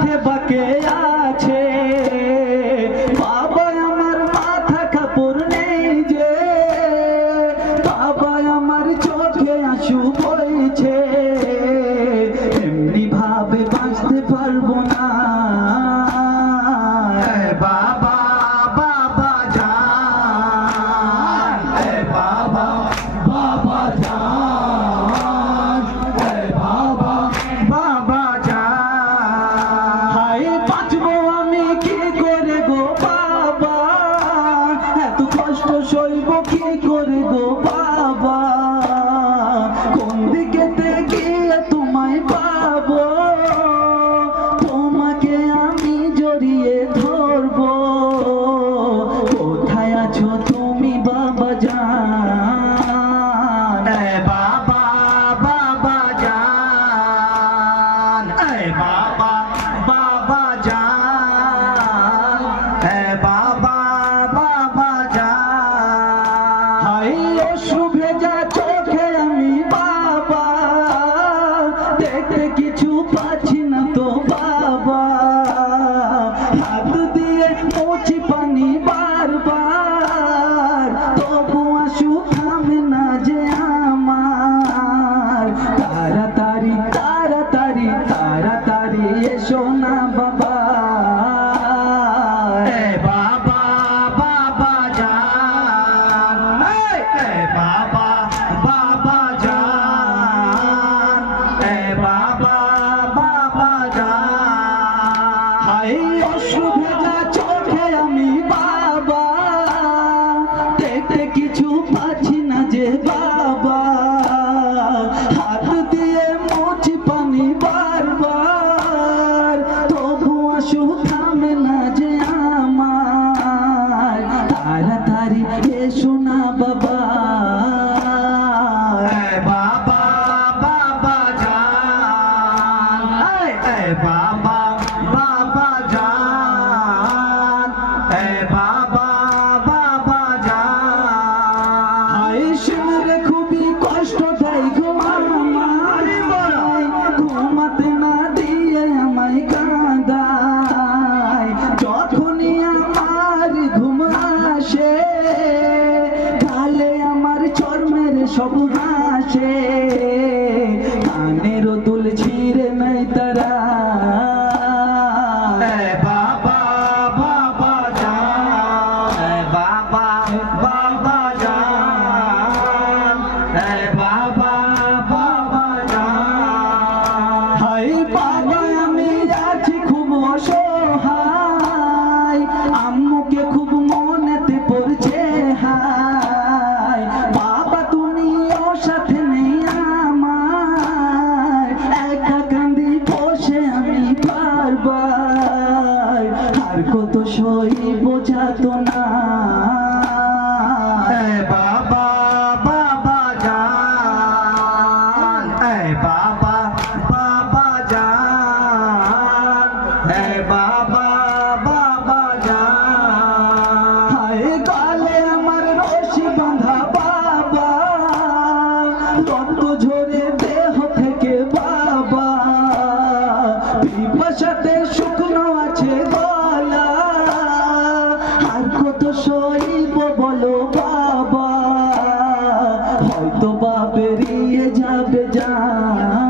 সাথে বাকে আছে। বাবা আমার মাথা কাপড় নেই যে বাবা আমার চোখে আসু বইছে। এমনি ভাবে বাঁচতে পারব না। বাবা বাবা যান। বাবা বাবা যান। সৈব কি করে দো পাচ্ছি না তো বাবা। হাত দিয়ে পৌঁছি পানি বারবার। তবু আসু থামে না তারা পেটে কিছু পাচ্ছি না যে বাবা। বোঝাতো না বাবা বাবা আমার রশি বাঁধা বাবা। রক্ত দেহ থেকে বাবা। পিপাসাতে শুকনো না